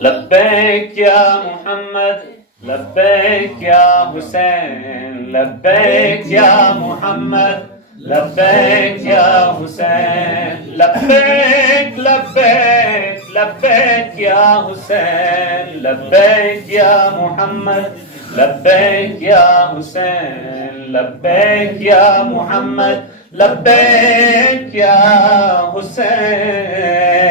لبيك يا محمد لبيك يا حسين لبيك يا محمد لبيك يا حسين لبيك لبيك لبيك يا حسين لبيك يا محمد لبيك يا حسين لبيك يا محمد لبيك يا حسين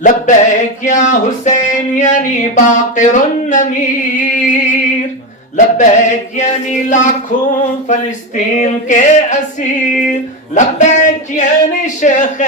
لبيك يا حسين यानी बाक़िर नमीर लब्बैक यानी लाखों फलस्तीन के असीर लब्बैक यानी शेख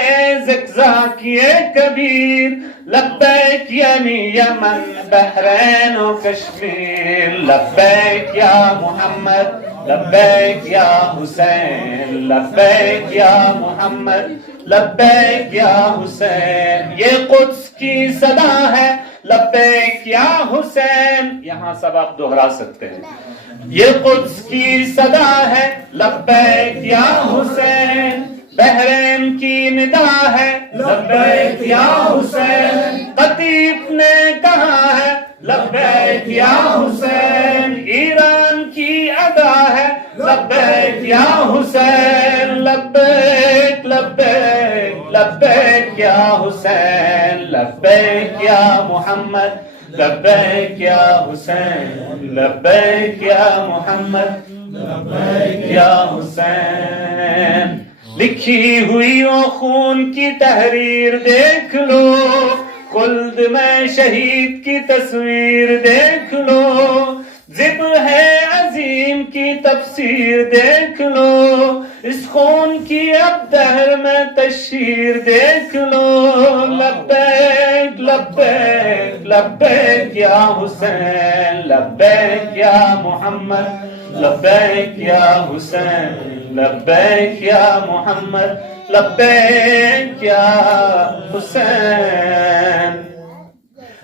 ज़क़ज़ाक़ी कबीर लब्बैक यानी यमन बहरैन व कश्मीर लब्बैक या मोहम्मद लब्बैक या हुसैन लब्बैक या मोहम्मद लब्बैक या हुसैन ये कुद्स की सदा है लब्बैक या हुसैन यहाँ सब आप दोहरा सकते हैं ये कुद्स की सदा है लब्बैक या हुसैन बहरैन की निदा है लब्बैक या हुसैन कतीफ ने कहा है लब्बैक या हुसैन ईरान की अदा है लब्बैक या हुसैन लब्बैक लब्बैक लब्बैक या हुसैन लब्बैक या मोहम्मद लब्बैक या हुसैन लब्बैक या मोहम्मद लब्बैक या हुसैन लिखी हुई वो खून की तहरीर देख लो कुल्द में शहीद की तस्वीर देख लो जिब है अजीम की तफसीर देख लो इस खून की अब दहर में तशहीर देख लो लब्बैक लब्बैक लब्बैक या हुसैन लब्बैक या मोहम्मद लब्बैक या हुसैन लब्बैक या मोहम्मद लब्बैक या हुसैन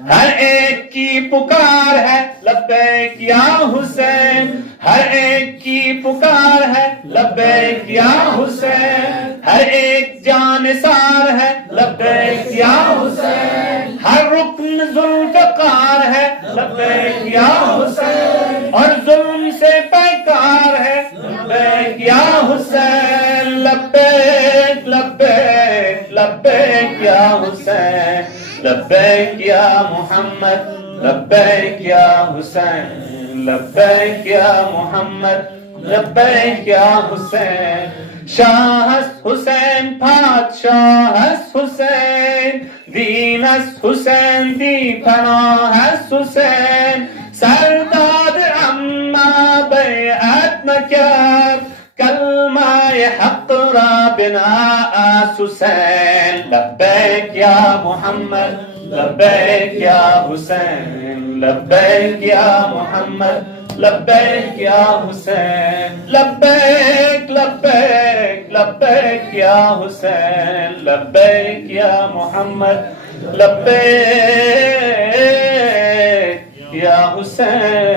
हर एक की पुकार है लब्बैक या हुसैन हर एक की पुकार है लब्बैक या हुसैन हर एक जानसार है लब्बैक या हुसैन हर रुक्न जुल्फ़कार है लब्बैक या हुसैन और जुल्म से पैकार है लब्बैक या हुसैन लब्बैक लब्बैक लब्बैक या हुसैन लब्बैक या मोहम्मद लब्बैक या हुसैन लब्बैक या मोहम्मद लब्बैक या हुसैन शाहस हुसैन पादशाहस हुसैन दीनस हुसैन दी पनाहस हुसैन सरदाद अम्मा बैअत मकर कलमा हक़ बिना आस हुसैन लब्बैक या मोहम्मद लब्बैक या हुसैन लब्बैक या मोहम्मद लब्बैक या हुसैन लब्बैक लब्बैक लब्बैक या हुसैन लब्बैक या मोहम्मद लब्बैक या हुसैन